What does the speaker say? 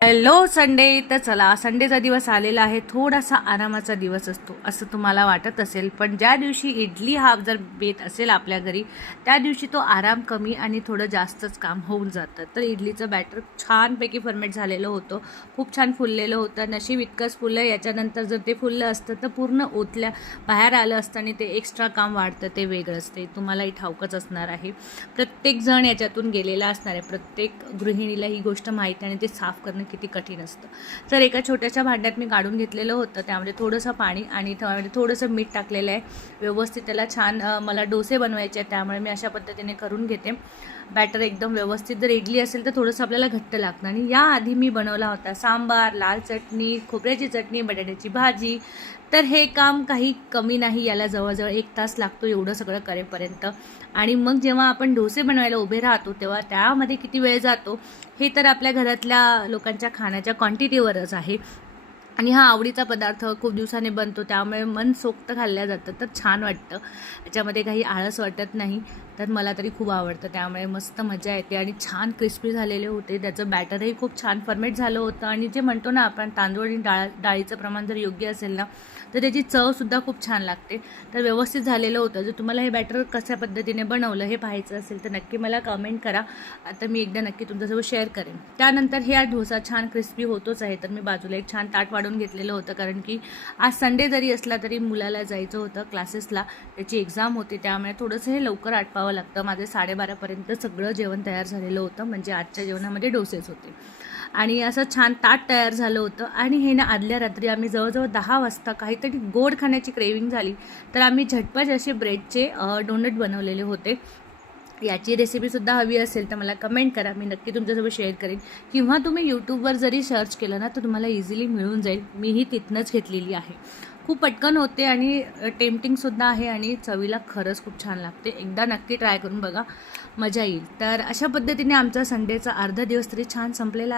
Hello Sunday. तर चला, संडेचा दिवस आलेला आहे. थोडासा आरामाचा दिवस असतो असं तुम्हाला वाटत असेल, पण ज्या दिवशी इडली हा जर बेत असेल आपल्या घरी, त्या दिवशी तो आराम कमी आणि थोडं जास्तच काम होऊन जातं. तर इडलीचं बॅटर छानपैकी फर्मेट झालेलं होतं, खूप छान फुललेलं होतं. नशीब इतकंच फुललं, याच्यानंतर जर ते फुललं असतं तर पूर्ण ओतल्या बाहेर आलं असतं आणि ते एक्स्ट्रा काम वाढतं, ते वेगळंच. ते तुम्हालाही ठाऊकच असणार आहे, प्रत्येकजण याच्यातून गेलेला असणार आहे. प्रत्येक गृहिणीला ही गोष्ट माहिती आहे आणि ते साफ करणं किती कठीण असतं. तर एका छोट्याशा भांड्यात मी काढून घेतलेलं होतं, त्यामध्ये थोडंसं पाणी आणि त्यामध्ये थोडंसं मीठ टाकलेलं आहे. व्यवस्थित त्याला छान मला डोसे बनवायचे आहेत, त्यामुळे मी अशा पद्धतीने करून घेते. बॅटर एकदम व्यवस्थित, जर इडली असेल तर थोडंसं आपल्याला घट्ट लागतं. आणि याआधी मी बनवला होता सांबार, लाल चटणी, खोबऱ्याची चटणी, बटाट्याची भाजी. तर हे काम काही कमी नाही, याला जवळजवळ 1 तास लागतो एवढं सगळं करेपर्यंत. आणि मग जेव्हा आपण डोसे बनवायला उभे राहतो तेव्हा त्यामध्ये किती वेळ जातो हे तर आपल्या घरातल्या लोकांच्या खाण्याच्या क्वांटिटीवरच आहे. आणि हा आवडीचा पदार्थ खूप दिवसाने बनतो, त्यामुळे मनसोक्त खाल्ल्या जातं, तर छान वाटतं. त्याच्यामध्ये काही आळस वाटत नाही. तर मला तरी खूप आवडतं, त्यामुळे मस्त मजा येते. आणि छान क्रिस्पी झालेले होते, त्याचं बॅटरही खूप छान फर्मेट झालं होतं. आणि जे म्हणतो ना आपण, तांदूळ आणि डाळीचं प्रमाण जर योग्य असेल ना, तर त्याची चवसुद्धा खूप छान लागते. तर व्यवस्थित झालेलं होतं. जर तुम्हाला हे बॅटर कशा पद्धतीने बनवलं हे पाहायचं असेल तर नक्की मला कमेंट करा. आता मी एकदा नक्की तुमच्यासोबत शेअर करेन. त्यानंतर हे डोसा छान क्रिस्पी होतोच आहे, तर मी बाजूला एक छान ताट वाढून घेतलेलं होतं, कारण की आज संडे जरी असला तरी मुलाला जायचं होतं क्लासेसला, त्याची एक्झाम होती, त्यामुळे थोडंसं हे लवकर आटपावं लागतं. माझे 12:30पर्यंत सगळं जेवण तयार झालेलं होतं, म्हणजे आजच्या जेवणामध्ये डोसेच होते. आणि असं छान ताट तयार झालं होतं. आणि हे ना, आदल्या रात्री आम्ही जवळजवळ 10 वाजता काहीतरी गोड खाण्याची क्रेविंग झाली, तर आम्ही झटपट असे ब्रेडचे डोनट बनवलेले होते. याची रेसिपीसुद्धा हवी असेल तर मला कमेंट करा, मी नक्की तुमच्यासोबत शेअर करेन. किंवा तुम्ही यूट्यूबवर जरी सर्च केलं ना तर तुम्हाला इझिली मिळून जाईल. मीही तिथनंच घेतलेली आहे. खूप पटकन होते आणि टेम्पटिंगसुद्धा आहे, आणि चवीला खरंच खूप छान लागते. एकदा नक्की ट्राय करून बघा, मजा येईल. तर अशा पद्धतीने आमचा संडेचा अर्धा दिवस तरी छान संपलेला आहे.